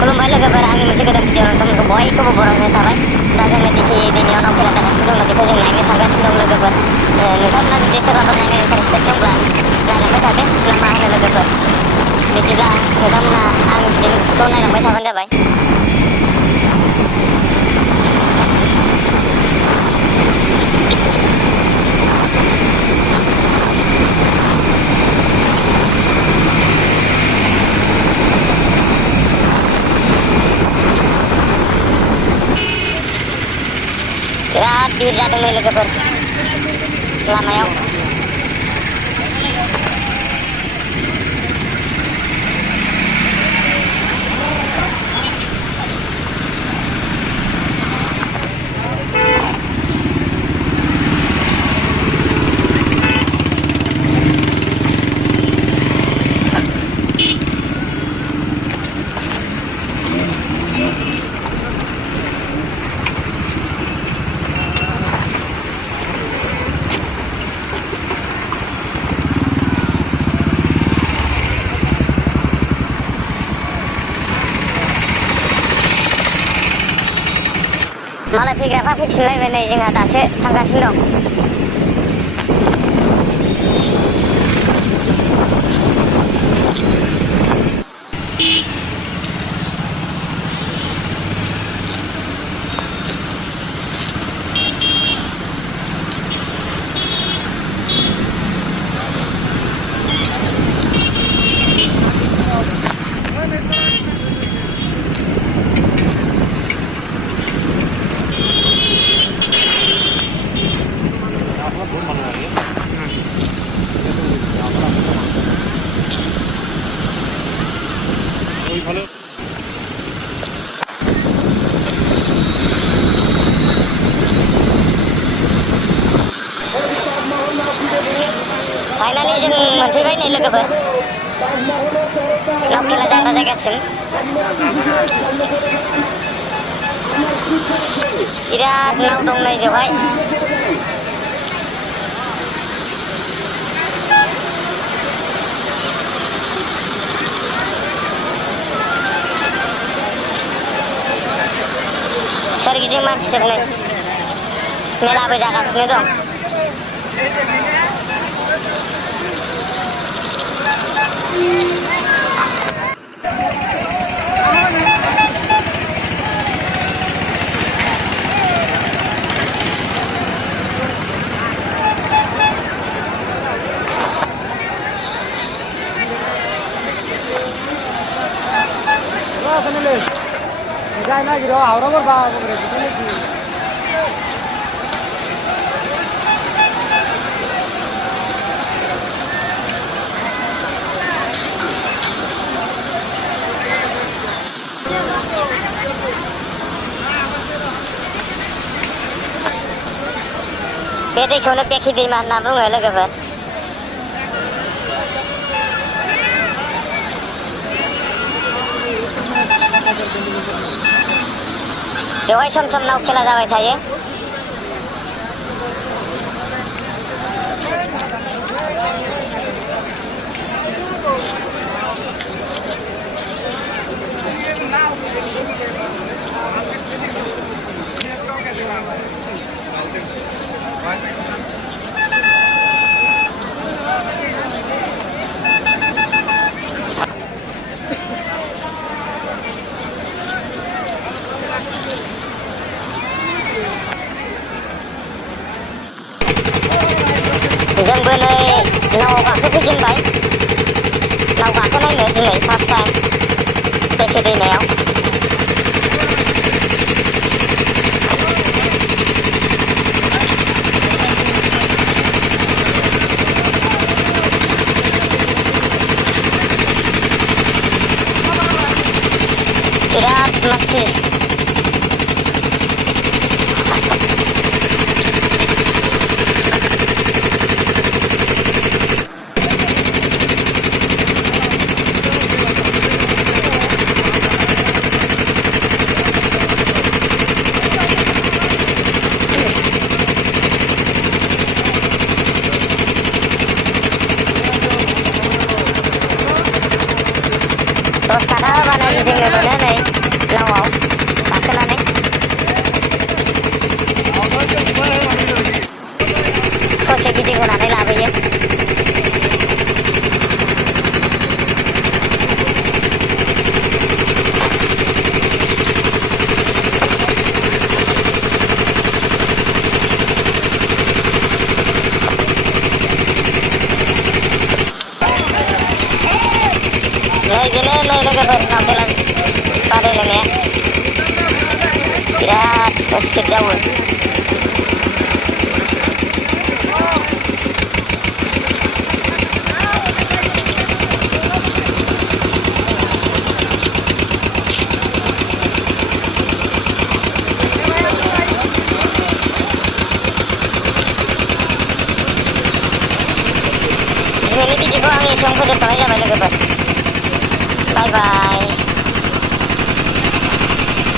खुलुमबाय लोगोफोर आंनि मोनसे गोदान भिडिअ नोंथांमोनखौ बयखौबो बरायनाय थाबाय दा जोङो दिनै अनाव खेला जागासिनो दङ बेखौ जों नायनो थांगासिनो दं लोगोफोर नोंथांमोना जुदि सोरबाफोर नायनो इन्टारेस्टेड दंब्ला नायलांबाय थादो ना मा होनो लोगोफोर बिदिब्ला नोंथांमोना आंनि भिडिअखौ नायलांबाय थाबानो जाबाय बिराद भिर जादों नै लोगोफोर लामायाव मालाय फैग्राफ्रा फैफिनलायबाय नै जोंहा दासो थांगासिनो दं फाइनालि जों मोनफैबाय नै लोगोफोर नाव खेला जाग्रा जायगासिम बिराद नाव दं नै बेवहाय सोरगिदिं मानसिजोब नै मेलाबो जागासिनो दं जाय नागिरो आवराबो बागोब्रे बे दैखौनो बेखि दैमा होनना बुङो लोगोफोर बेवहाय सम सम नाव खेला जाबाय थायो जोंबो नै नावआव गाखोफैजेनबाय नाव गाखोनायनो दिनै फार्स्ट टाइम बेखे दैमायाव बिराद मानसि Terus kata mana जोंनो मोनो नै नावआव गाखोनानै ससे गिदिंहोनानै लाबोयो। नै बेनो नै लोगोफोर नावखेला बादायलायनाया बिराद स्पिड जावो। दिनैनि भिडिअखौ आं एसेयावनो फोजोबथ'नाय जाबाय लोगोफोर।